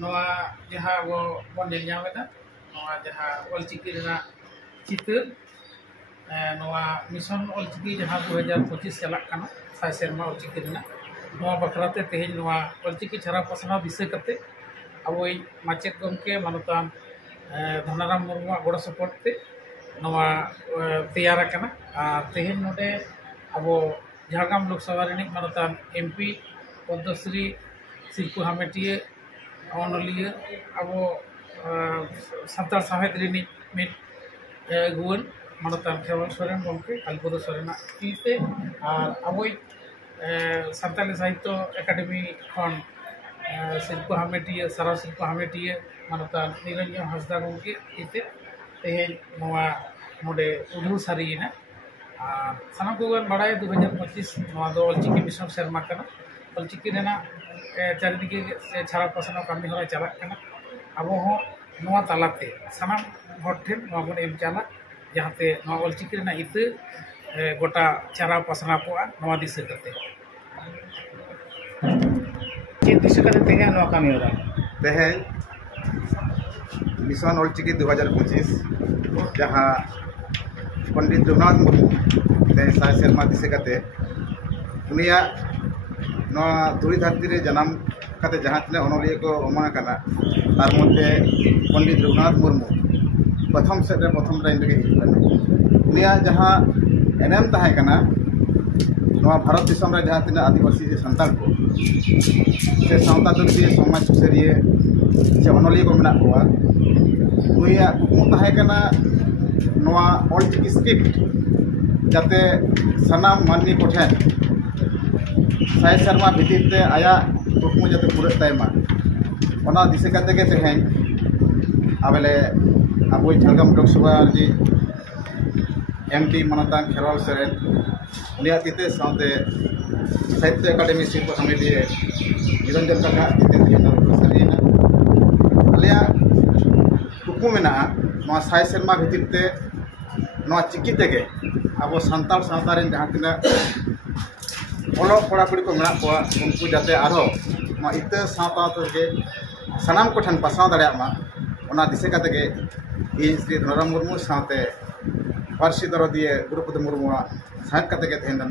नवा जहाँ वो बनेल नामेदा नवा जहाँ ऑलचिकी रेना चित्र नवा मिशन ऑलचिकी जहाँ 2025 चलक काना साय सेरमा ऑलचिकी रेना नवा बखराते तेहेज नवा ऑलचिकी छारा पसना दिसे कते अब माचेद गमके मानतान धनाराम मुर्मू गोड़ सपोर्ट ते नवा तैयार काना तेहेज नोडे अब झारग्राम लोकसभा रिनिक मानतान एमपी पद्मश्री सिरपु हामेटिया ऑनलिया अब सानतार साहेद रिनिक मिट गुवन मानतान खेवल सोरेन गमके कालीपद सोरेना तीते अब सानताली साहित्य एकाडेमी खन शिल्प हामेटिया सारा शिल्प हामेटिया मानतान निरंजन हांसदा गमके तीते तेहेज नवा नोडे उधु सारीना सानाम को बड़ाय 2025 नवा दो ऑलचिकी मिशन सेरमा कना ऑलचिकी रेना चारिदिके छाड़ा पसना कमी हरा चलक कना अब हो नवा तालाते सानाम हर ठेन नवा बन एम चला जहाते नवा ऑलचिकी रेना इते गोटा छाड़ा पसना को नवा दिशा करते चेत दिशा करते तेहे नवा कमी हरा तेहे मिशन ऑलचिकी 2025 जहाँ पंडित रघुनाथ मुर्मू साय सेरमा दिसे कते उनिया धुरी धरती रे जन्म कते जहाँ तीन अनलिया को अमाना तार मध्य पंडित रघुनाथ मुर्मू प्रथम सेट प्रथम लाइन रे उनिया जहाँ एनएम तहां कना भारत दिसम रे जहाँ तीन आदिवासी से संताल को से सावता दुर्बीय समाज सुसरिये से अनलिया को मेना कोआ उनिया तहां कना ऑलचिकी स्क्रिप्ट जाते सानाम माननी कोठेन साय सेरमा भितर आया कुकमु जाते पूरा तयमा दिशा करते के तेहेन आबेले अब झारग्राम लोकसभा जी एमपी मानतान खेरवाल सोरेन उनिया तीते साथे साहित्य एकाडेमी शिल्प हामेटिया निरंजन काका तीते आलिया कुकमु मेना साय सेरमा भितर चिकी तेगे अब सानताल सावता रेन जहाँ तीना ऑलोग कड़ा कुड़ी को मेना कोआ उनको जाते आरो इते सावतागे सानाम को ठन पासाव दाड़ेयामा ओना दिशा काते गे इन श्री धनाराम मुर्मू साथे पार्सी दरदिये द्रौपदी मुर्मू साहेब काते गे तेहेन